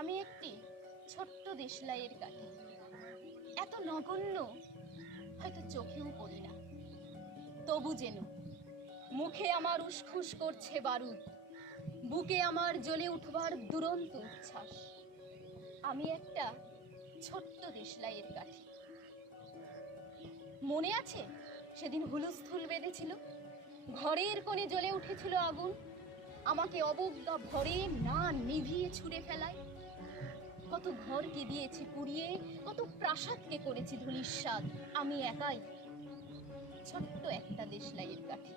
আমি একটি ছোট্ট দেশলাইয়ের কাঠি, এত নগণ্য হয়তো চোখেও পড়ি না। তবু যেন মুখে আমার উসখুস করছে বারুদ, বুকে আমার জ্বলে উঠবার দুরন্ত উচ্ছ্বাস। আমি একটা ছোট্ট দেশলাইয়ের কাঠি। মনে আছে সেদিন হুলস্থুল বেঁধেছিল, ঘরের কোণে জ্বলে উঠেছিল আগুন, আমাকে অবজ্ঞা ভরে না নিভিয়ে ছুঁড়ে ফেলায়। কত ঘরকে দিয়েছি পুড়িয়ে, কত প্রাসাদকে করেছি ধূলিসাৎ, আমি একাই ছোট্ট একটা দেশলাইয়ের কাঠি।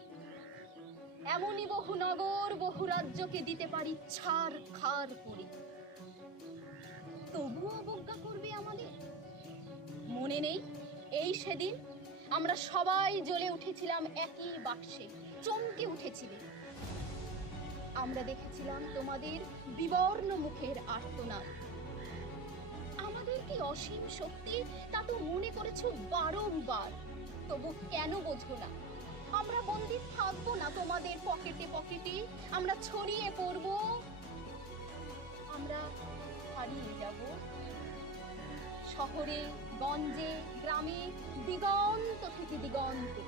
এমনই বহু নগর বহু রাজ্যকে দিতে পারি ছাড় খার করে, তবু অবজ্ঞা করবে আমাদের। মনে নেই এই সেদিন আমরা সবাই জ্বলে উঠেছিলাম একই বাক্সে, চমকে উঠেছিলে। আমরা দেখেছিলাম তোমাদের বিবর্ণ মুখের আর্তনাদ। আমাদের কি অসীম শক্তি তা তো মনে করেছো বারংবার, তবু কেন বোঝো না? আমরা বন্দী থাকবো না তোমাদের পকেটে পকেটে, আমরা ছড়িয়ে পড়বো, আমরা হারিয়ে যাব শহরে গঞ্জে গ্রামে, দিগন্ত থেকে দিগন্তে।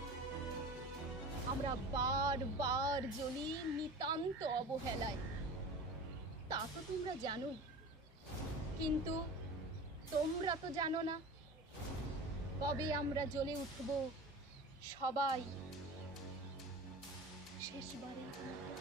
আমরা বারবার জ্বলি নিতান্ত অবহেলায়, তা তো তোমরা জানোই। কিন্তু তোমরা তো জানো না কবে আমরা জ্বলে উঠব সবাই শেষবারের মতো।